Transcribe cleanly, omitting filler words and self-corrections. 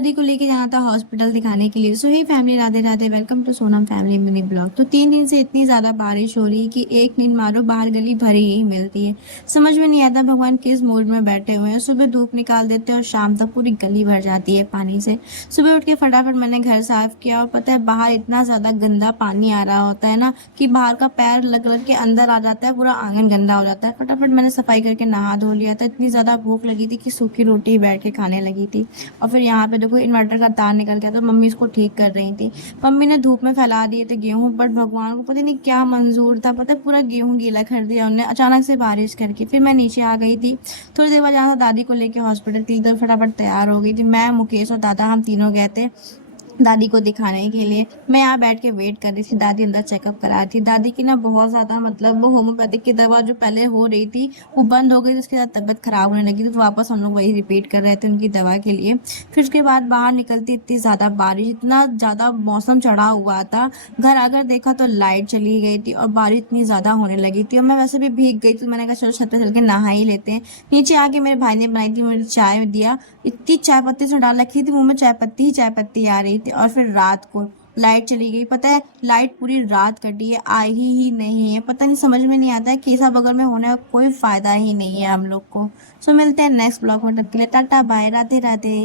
दादी को लेके जाना था हॉस्पिटल दिखाने के लिए। So hi family, Radhe Radhe, welcome to Sonam family mini blog. तो 3 दिन से इतनी ज्यादा बारिश हो रही है कि एक नींद मारो बाहर गली भरी ही मिलती है। समझ में नहीं आता भगवान किस मूड में बैठे हुए हैं। सुबह धूप निकाल देते हैं और शाम तक पूरी गली भर जाती है पानी से। सुबह उठ के फटाफट मैंने घर साफ किया और पता है बाहर इतना ज्यादा गंदा पानी आ रहा होता है ना कि बाहर का पैर लग लग के अंदर आ जाता है, पूरा आंगन गंदा हो जाता है। फटाफट मैंने सफाई करके नहा धो लिया था। इतनी ज्यादा भूख लगी थी कि सूखी रोटी बैठ के खाने लगी थी। और फिर यहाँ पे देखो इन्वर्टर का तार निकल गया तो मम्मी इसको ठीक कर रही थी। मम्मी ने धूप में फैला दिए थे गेहूं, बट भगवान को पता नहीं क्या मंजूर था, पता है पूरा गेहूं गीला कर दिया उन्होंने अचानक से बारिश करके। फिर मैं नीचे आ गई थी। थोड़ी देर बाद जहाँ दादी को लेके हॉस्पिटल थी, इधर फटाफट तैयार हो गई थी। मैं, मुकेश और दादा हम तीनों गए थे दादी को दिखाने के लिए। मैं यहाँ बैठ के वेट कर रही थी, दादी अंदर चेकअप करा रही थी। दादी की ना बहुत ज्यादा मतलब वो होम्योपैथिक की दवा जो पहले हो रही थी वो बंद हो गई, तो उसके बाद तबीयत खराब होने लगी थी, तो वापस हम लोग वही रिपीट कर रहे थे उनकी दवा के लिए। फिर उसके बाद बाहर निकलती इतनी ज्यादा बारिश, इतना ज्यादा मौसम चढ़ा हुआ था। घर आकर देखा तो लाइट चली गई थी और बारिश इतनी ज्यादा होने लगी थी और मैं वैसे भी भीग गई, तो मैंने कहा चलो छत पे चल के नहा ही लेते हैं। नीचे आके मेरे भाई ने बनाई थी, मुझे चाय दिया। इतनी चाय पत्ती से डाल रखी थी मुंह में, चाय पत्ती ही चाय पत्ती आ रही थी। और फिर रात को लाइट चली गई, पता है लाइट पूरी रात कटी है, आई ही नहीं है। पता नहीं, समझ में नहीं आता है केसा बगल में होने का कोई फायदा ही नहीं है हम लोग को। सो मिलते हैं नेक्स्ट ब्लॉग में, तब के लिए टाटा बाय, राधे राधे।